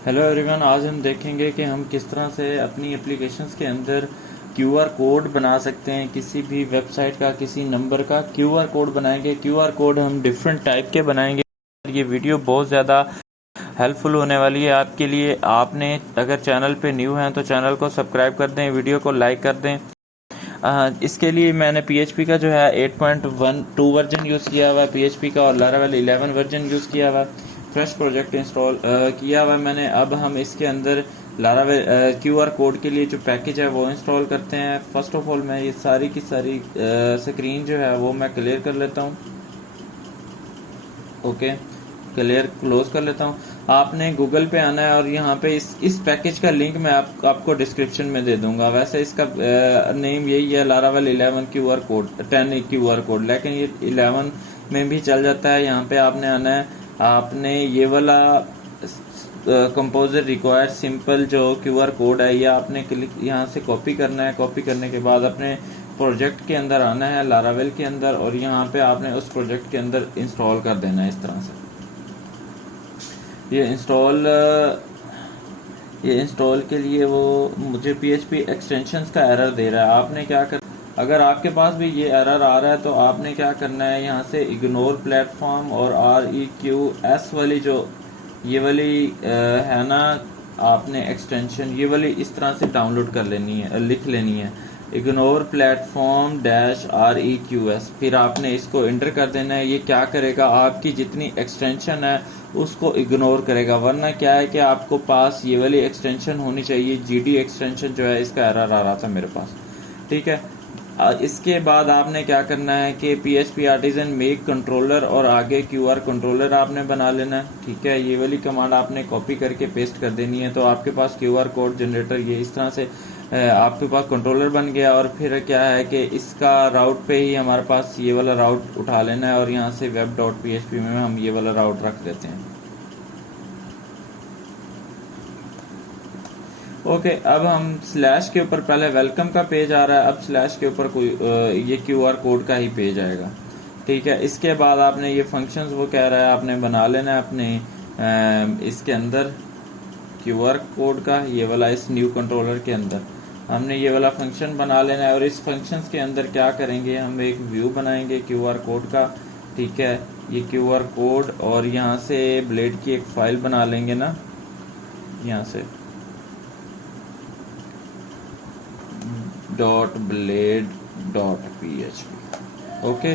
Hello everyone, आज हम देखेंगे कि हम किस तरह से अपनी एप्लीकेशंस के अंदर क्यूआर कोड बना सकते हैं। किसी भी वेबसाइट का, किसी नंबर का क्यूआर कोड बनाएंगे। क्यूआर कोड हम डिफरेंट टाइप के बनाएंगे। ये वीडियो बहुत ज़्यादा हेल्पफुल होने वाली है आपके लिए। आपने अगर चैनल पे न्यू हैं तो चैनल को सब्सक्राइब कर दें, वीडियो को लाइक कर दें। इसके लिए मैंने PHP का जो है 8.12 वर्जन यूज़ किया हुआ है PHP का, और लारावेल 11 वर्जन यूज़ किया हुआ है। फ्रेश प्रोजेक्ट इंस्टॉल किया हुआ है मैंने। अब हम इसके अंदर लारावेल क्यूआर कोड के लिए जो पैकेज है वो इंस्टॉल करते हैं। फर्स्ट ऑफ ऑल मैं ये सारी की सारी स्क्रीन जो है वो मैं क्लियर कर लेता हूँ। ओके, क्लियर क्लोज कर लेता हूँ। आपने गूगल पे आना है और यहाँ पे इस पैकेज का लिंक मैं आपको डिस्क्रिप्शन में दे दूंगा। वैसे इसका नेम यही है, Laravel 11 QR code, 10 QR code, लेकिन ये 11 में भी चल जाता है। यहाँ पे आपने आना है, आपने ये वाला कंपोजर रिक्वायर्ड सिंपल जो क्यूआर कोड है, ये आपने क्लिक यहाँ से कॉपी करना है। कॉपी करने के बाद अपने प्रोजेक्ट के अंदर आना है, लारावेल के अंदर, और यहाँ पे आपने उस प्रोजेक्ट के अंदर इंस्टॉल कर देना है इस तरह से। ये इंस्टॉल के लिए वो मुझे PHP एक्सटेंशंस का एरर दे रहा है। आपने क्या कर, अगर आपके पास भी ये एरर आ रहा है तो आपने क्या करना है, यहाँ से इग्नोर प्लेटफॉर्म और REQS वाली जो ये वाली है ना, आपने एक्सटेंशन ये वाली इस तरह से डाउनलोड कर लेनी है, लिख लेनी है, इग्नोर प्लेटफॉर्म -REQS। फिर आपने इसको इंटर कर देना है। ये क्या करेगा, आपकी जितनी एक्सटेंशन है उसको इग्नोर करेगा। वरना क्या है कि आपको पास ये वाली एक्सटेंशन होनी चाहिए, GD एक्सटेंशन जो है, इसका एरर आ रहा था मेरे पास। ठीक है, इसके बाद आपने क्या करना है कि PHP आर्टिजन मेक कंट्रोलर और आगे QR कंट्रोलर आपने बना लेना है। ठीक है, ये वाली कमांड आपने कॉपी करके पेस्ट कर देनी है। तो आपके पास QR कोड जनरेटर ये इस तरह से आपके पास कंट्रोलर बन गया। और फिर क्या है कि इसका राउट पे ही हमारे पास ये वाला राउट उठा लेना है, और यहाँ से web.php में हम ये वाला राउट रख देते हैं। ओके, अब हम स्लैश के ऊपर, पहले वेलकम का पेज आ रहा है, अब स्लैश के ऊपर कोई ये QR कोड का ही पेज आएगा। ठीक है, इसके बाद आपने ये फंक्शंस वो कह रहा है आपने बना लेना है अपने इसके अंदर QR कोड का, ये वाला इस न्यू कंट्रोलर के अंदर हमने ये वाला फंक्शन बना लेना है। और इस फंक्शंस के अंदर क्या करेंगे, हम एक व्यू बनाएंगे QR कोड का। ठीक है, ये QR कोड, और यहाँ से ब्लेड की एक फाइल बना लेंगे ना, यहाँ से .blade.php। ओके,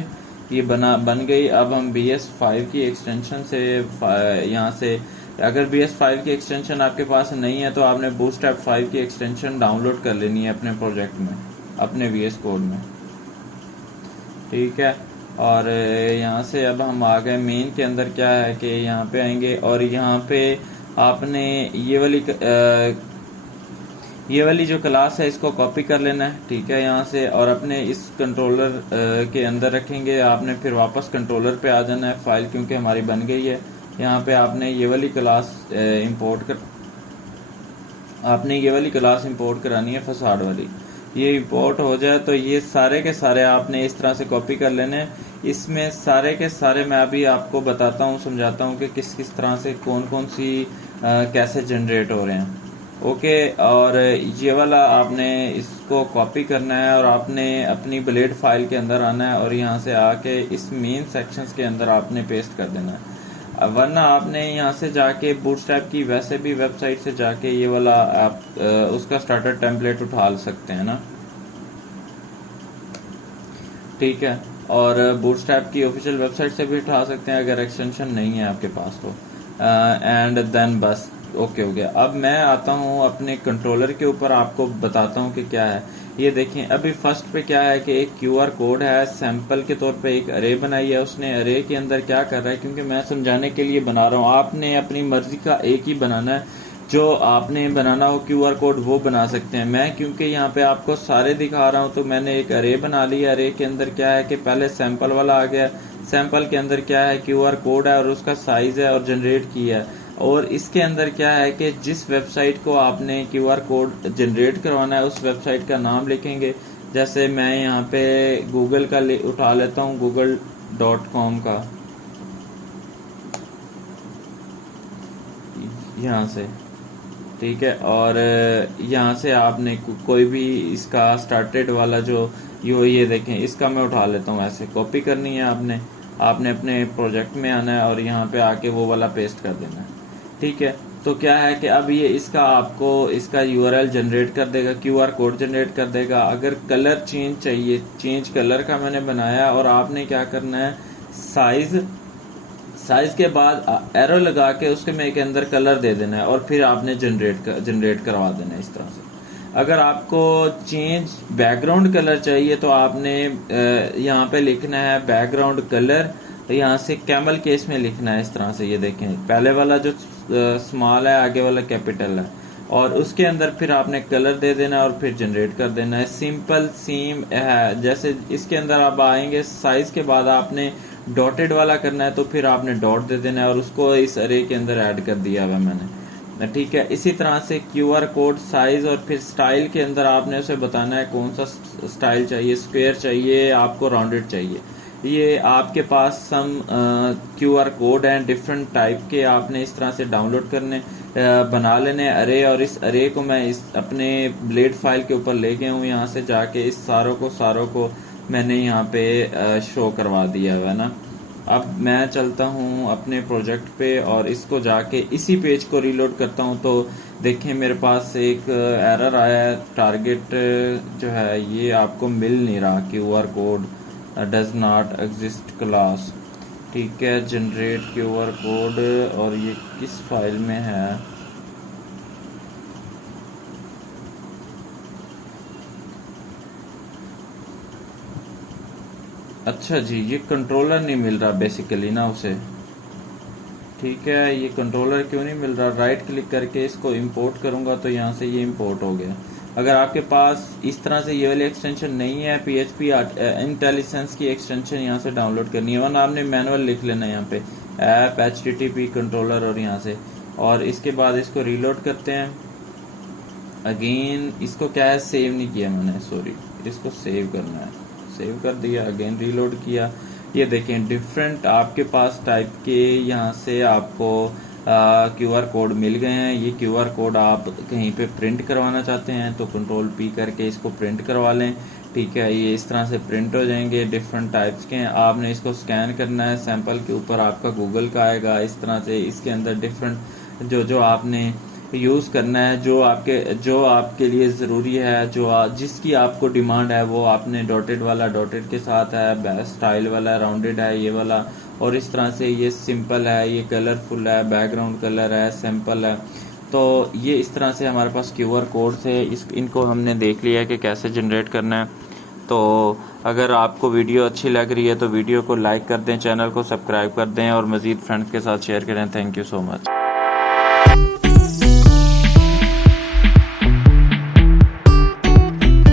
ये बन गई। अब हम BS5 की एक्सटेंशन से यहाँ से, अगर BS5 की एक्सटेंशन आपके पास नहीं है तो आपने बूटस्ट्रैप 5 की एक्सटेंशन डाउनलोड कर लेनी है अपने प्रोजेक्ट में, अपने VS कोड में। ठीक है, और यहाँ से अब हम आ गए मेन के अंदर। क्या है कि यहाँ पे आएंगे और यहाँ पे आपने ये वाली जो क्लास है इसको कॉपी कर लेना है। ठीक है, यहाँ से, और अपने इस कंट्रोलर के अंदर रखेंगे। आपने फिर वापस कंट्रोलर पे आ जाना है, फाइल क्योंकि हमारी बन गई है। यहाँ पे आपने ये वाली क्लास इंपोर्ट करानी है, फसाड वाली। ये इंपोर्ट हो जाए तो ये सारे के सारे आपने इस तरह से कॉपी कर लेने। इसमें सारे के सारे मैं अभी आपको बताता हूँ, समझाता हूँ कि किस किस तरह से कौन कौन सी कैसे जनरेट हो रहे हैं। ओके, और ये वाला आपने इसको कॉपी करना है और आपने अपनी ब्लेड फाइल के अंदर आना है और यहाँ से आके इस मेन सेक्शंस के अंदर आपने पेस्ट कर देना है। वरना आपने यहाँ से जाके बूटस्ट्रैप की वैसे भी वेबसाइट से जाके ये वाला आप उसका स्टार्टर टेम्पलेट उठा सकते हैं ना। ठीक है, और बूटस्ट्रैप की ऑफिशियल वेबसाइट से भी उठा सकते हैं अगर एक्सटेंशन नहीं है आपके पास तो। एंड देन बस ओके हो गया। अब मैं आता हूँ अपने कंट्रोलर के ऊपर, आपको बताता हूँ कि क्या है। ये देखें, अभी फर्स्ट पे क्या है कि एक QR कोड है, सैंपल के तौर पे एक अरे बनाई है उसने। अरे के अंदर क्या कर रहा है, क्योंकि मैं समझाने के लिए बना रहा हूँ, आपने अपनी मर्जी का एक ही बनाना है। जो आपने बनाना हो QR कोड वो बना सकते हैं। मैं क्योंकि यहाँ पे आपको सारे दिखा रहा हूँ तो मैंने एक अरे बना लिया। अरे के अंदर क्या है कि पहले सैंपल वाला आ गया, सैंपल के अंदर क्या है QR कोड है और उसका साइज है और जनरेट किया है। और इसके अंदर क्या है कि जिस वेबसाइट को आपने QR कोड जनरेट करवाना है उस वेबसाइट का नाम लिखेंगे। जैसे मैं यहाँ पे गूगल का उठा लेता हूँ, google.com का, यहाँ से ठीक है। और यहाँ से आपने कोई भी इसका स्टार्टेड वाला जो ये देखें, इसका मैं उठा लेता हूँ, ऐसे कॉपी करनी है आपने अपने प्रोजेक्ट में आना है और यहाँ पे आके वो वाला पेस्ट कर देना है, ठीक है। तो क्या है कि अब ये इसका आपको इसका यूआरएल जनरेट कर देगा, क्यूआर कोड जनरेट कर देगा। अगर कलर चेंज चाहिए, चेंज कलर का मैंने बनाया, और आपने क्या करना है, साइज के बाद एरो लगा के उसके में एक अंदर कलर दे देना है और फिर आपने जनरेट करवा देना है इस तरह से। अगर आपको चेंज बैकग्राउंड कलर चाहिए तो आपने यहाँ पे लिखना है बैकग्राउंड कलर, यहाँ से कैमल केस में लिखना है इस तरह से। ये देखें, पहले वाला जो स्मॉल है, आगे वाला कैपिटल है, और उसके अंदर फिर आपने कलर दे देना और फिर जनरेट कर देना है। सिंपल सीम है। जैसे इसके अंदर आप आएंगे, साइज के बाद आपने डॉटेड वाला करना है तो फिर आपने डॉट दे देना है और उसको इस अरे के अंदर ऐड कर दिया हुआ मैंने, ठीक है। इसी तरह से क्यूआर कोड, साइज और फिर स्टाइल के अंदर आपने उसे बताना है कौन सा स्टाइल चाहिए, स्क्वायर चाहिए, आपको राउंडेड चाहिए। ये आपके पास सम क्यूआर कोड हैं डिफरेंट टाइप के, आपने इस तरह से डाउनलोड करने बना लेने अरे, और इस अरे को मैं इस अपने ब्लेड फाइल के ऊपर ले गया हूँ। यहाँ से जाके इस सारों को मैंने यहाँ पे शो करवा दिया हुआ है ना। अब मैं चलता हूँ अपने प्रोजेक्ट पे और इसको जाके इसी पेज को रीलोड करता हूँ। तो देखें मेरे पास एक एरर आया है, टारगेट जो है ये आपको मिल नहीं रहा, QR code does not exist class, ठीक है। जनरेट क्यूआर कोड, और ये किस फाइल में है, अच्छा जी, ये कंट्रोलर नहीं मिल रहा बेसिकली ना उसे, ठीक है। ये कंट्रोलर क्यों नहीं मिल रहा, राइट क्लिक करके इसको इंपोर्ट करूंगा तो यहाँ से ये इंपोर्ट हो गया। अगर आपके पास इस तरह से ये वाली एक्सटेंशन नहीं है, PHP इंटेलिजेंस की एक्सटेंशन यहाँ से डाउनलोड करनी है, वरना आपने मैनुअल लिख लेना है यहाँ पे ऐप HTTP कंट्रोलर, और यहाँ से, और इसके बाद इसको रीलोड करते हैं। अगेन इसको क्या है, सेव नहीं किया मैंने, सॉरी, इसको सेव करना है, सेव कर दिया, अगेन रीलोड किया। ये देखें डिफरेंट आपके पास टाइप के यहाँ से आपको क्यूआर कोड मिल गए हैं। ये क्यूआर कोड आप कहीं पे प्रिंट करवाना चाहते हैं तो कंट्रोल P करके इसको प्रिंट करवा लें, ठीक है। ये इस तरह से प्रिंट हो जाएंगे, डिफरेंट टाइप्स के हैं। आपने इसको स्कैन करना है, सैंपल के ऊपर आपका गूगल का आएगा इस तरह से। इसके अंदर डिफरेंट जो आपने यूज़ करना है, जो आपके लिए ज़रूरी है, जिसकी आपको डिमांड है, वो आपने डॉटेड वाला डॉटेड के साथ है, स्टाइल वाला राउंडेड है ये वाला, और इस तरह से ये सिंपल है, ये कलरफुल है, बैकग्राउंड कलर है, सैंपल है। तो ये इस तरह से हमारे पास क्यूआर कोड से इनको हमने देख लिया है कि कैसे जनरेट करना है। तो अगर आपको वीडियो अच्छी लग रही है तो वीडियो को लाइक कर दें, चैनल को सब्सक्राइब कर दें और मज़ीद फ्रेंड्स के साथ शेयर करें। Thank you so much.